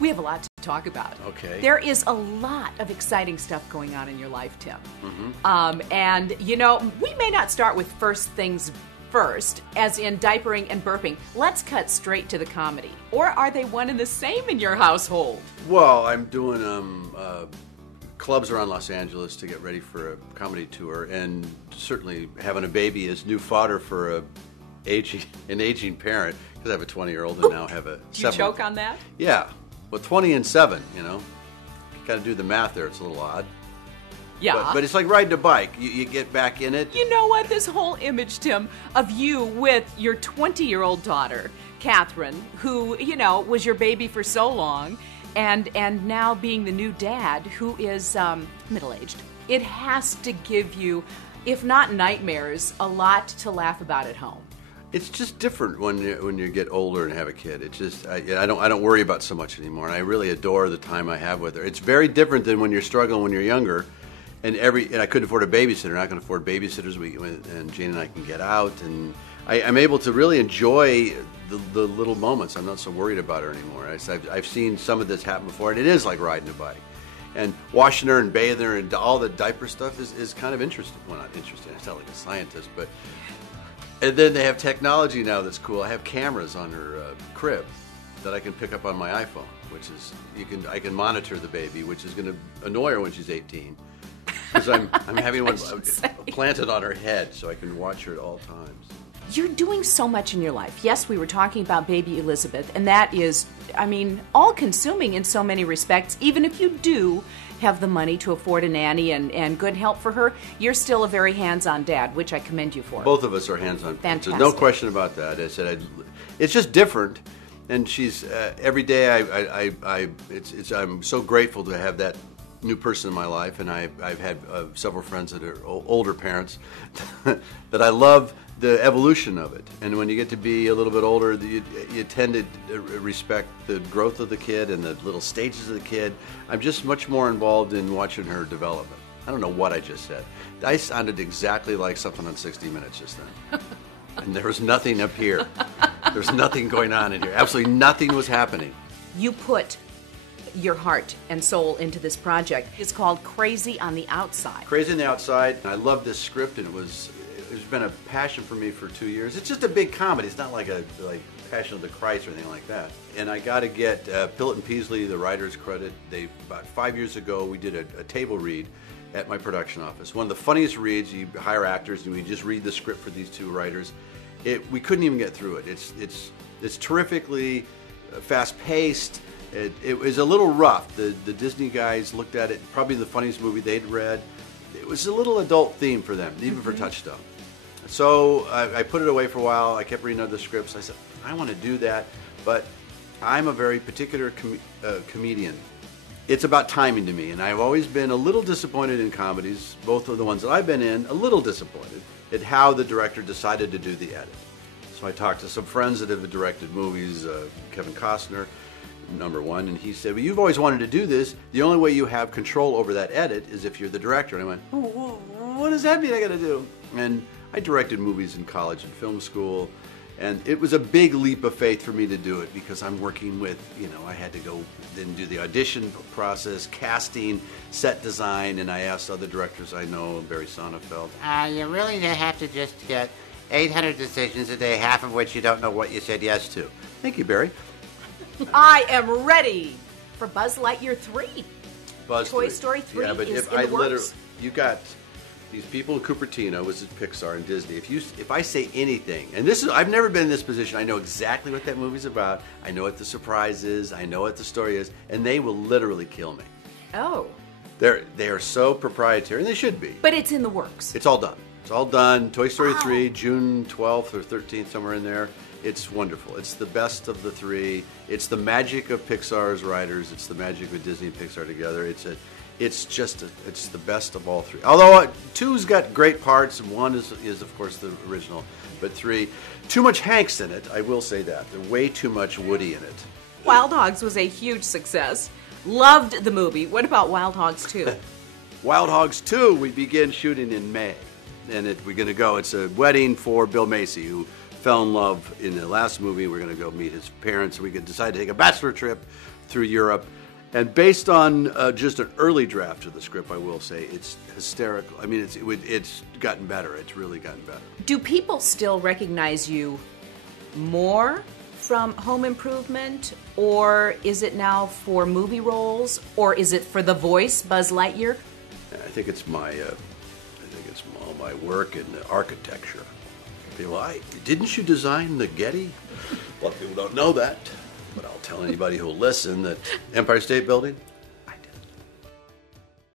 We have a lot to talk about. Okay. There is a lot of exciting stuff going on in your life, Tim. Mm-hmm. And, you know, we may not start with first things first, as in diapering and burping. Let's cut straight to the comedy. Or are they one and the same in your household? Well, I'm doing clubs around Los Angeles to get ready for a comedy tour, and certainly having a baby is new fodder for an aging parent, because I have a 20-year-old and now have a 7. Do you choke on that? Yeah. Well, 20 and 7, you know. Got to do the math there. It's a little odd. Yeah. But it's like riding a bike. You get back in it. You know what? This whole image, Tim, of you with your 20-year-old daughter, Catherine, who, you know, was your baby for so long, and now being the new dad who is middle-aged. It has to give you, if not nightmares, a lot to laugh about at home. It's just different when you get older and have a kid. It's just I don't worry about so much anymore, and I really adore the time I have with her. It's very different than when you're struggling when you're younger, and I couldn't afford a babysitter. I can afford babysitters. And Jane and I can get out, and I'm able to really enjoy the little moments. I'm not so worried about her anymore. I've seen some of this happen before, and it is like riding a bike. And washing her and bathing her and all the diaper stuff is kind of interesting. Well, not interesting. I sound like a scientist, but. And then they have technology now that's cool. I have cameras on her crib that I can pick up on my iPhone, which is I can monitor the baby, which is going to annoy her when she's 18, because I'm having one planted on her head so I can watch her at all times. You're doing so much in your life. Yes, we were talking about baby Elizabeth, and that is, I mean, all-consuming in so many respects. Even if you do have the money to afford a nanny and good help for her, you're still a very hands-on dad, which I commend you for. Both of us are hands-on. Fantastic. There's no question about that. I said it's just different, and she's every day. I'm so grateful to have that new person in my life, and I've had several friends that are older parents that I love the evolution of it. And when you get to be a little bit older, you tend to respect the growth of the kid and the little stages of the kid. I'm just much more involved in watching her development. I don't know what I just said. I sounded exactly like something on 60 Minutes just then. And there was nothing up here. There's nothing going on in here. Absolutely nothing was happening. You put your heart and soul into this project. It's called Crazy on the Outside. Crazy on the Outside. I love this script, and it's been a passion for me for 2 years. It's just a big comedy. It's not like Passion of the Christ or anything like that. And I got to get Pillett and Peasley, the writers, credit. About 5 years ago, we did a table read at my production office. One of the funniest reads. You hire actors, and we just read the script for these two writers. We couldn't even get through it. It's terrifically fast-paced. It was a little rough. The Disney guys looked at it, probably the funniest movie they'd read. It was a little adult theme for them, even for Touchstone. So I put it away for a while. I kept reading other scripts. I said, I want to do that, but I'm a very particular comedian. It's about timing to me, and I've always been a little disappointed in comedies, both of the ones that I've been in, a little disappointed at how the director decided to do the edit. So I talked to some friends that have directed movies, Kevin Costner, number one, and he said, well, you've always wanted to do this. The only way you have control over that edit is if you're the director. And I went, what does that mean I got to do? And I directed movies in college and film school, and it was a big leap of faith for me to do it because I'm working with, I had to go then do the audition process, casting, set design, and I asked other directors I know, Barry Sonnenfeld. You really have to just get 800 decisions a day, half of which you don't know what you said yes to. Thank you, Barry. I am ready for Buzz Lightyear 3. Toy 3. Story 3 yeah, but is if in I the works. You got these people in Cupertino, which is Pixar and Disney. If I say anything, and I've never been in this position. I know exactly what that movie's about. I know what the surprise is. I know what the story is, and they will literally kill me. Oh. They are so proprietary, and they should be. But it's in the works. It's all done. It's all done. Toy Story 3, June 12th or 13th, somewhere in there. It's wonderful. It's the best of the three. It's the magic of Pixar's writers. It's the magic of Disney and Pixar together. It's the best of all three. Although 2's got great parts, and 1 is of course the original, but 3, too much Hanks in it. I will say that. There's way too much Woody in it. Wild Hogs was a huge success. Loved the movie. What about Wild Hogs 2? Wild Hogs 2, we begin shooting in May, and we're going to go. It's a wedding for Bill Macy, who fell in love in the last movie. We're going to go meet his parents. We could decide to take a bachelor trip through Europe. And based on just an early draft of the script, I will say it's hysterical. I mean, it's gotten better. It's really gotten better. Do people still recognize you more from Home Improvement, or is it now for movie roles, or is it for the voice, Buzz Lightyear? I think it's all my work in architecture. People, didn't you design the Getty? A lot of people don't know that. But I'll tell anybody who'll listen that Empire State Building,